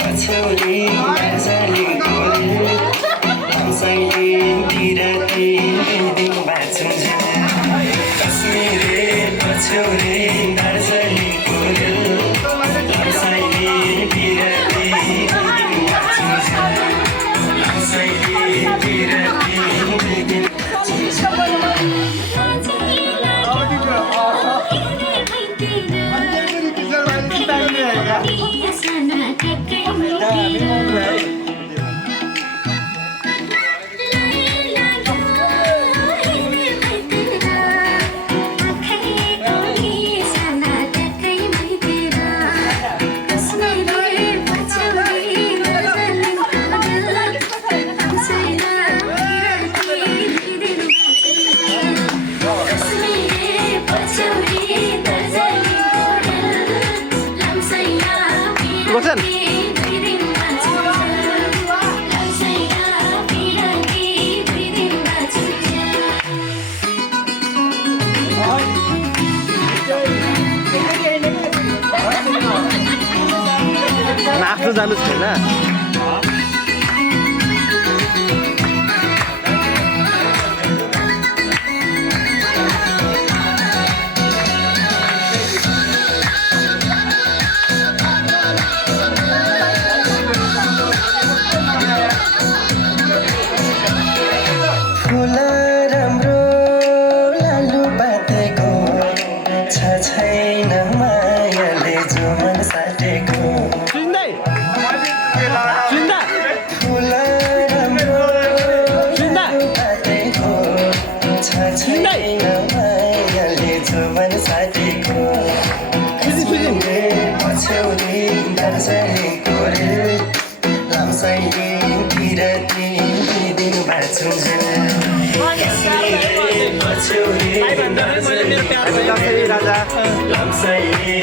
पछौरी दार्जिलिङको लम्साइले बिराती दिन बाँचुन्छ कश्मीरे पछौरी दार्जिलिङको लम्साइले बिराती दिन बाँचुन्छ लम्साइले बिराती दिन आफ्नो जानु छैन फुल राम्रो लालु पातेको छ छैन मायाले जो मन साटेको फुल राम्रो लालु पातेको छ छैन मायाले जो मन साटेको कश्मीरे पछौरी दार्जिलिङको लम्साइले बिराती दिन बाँचुन्छ राजा लम्साइले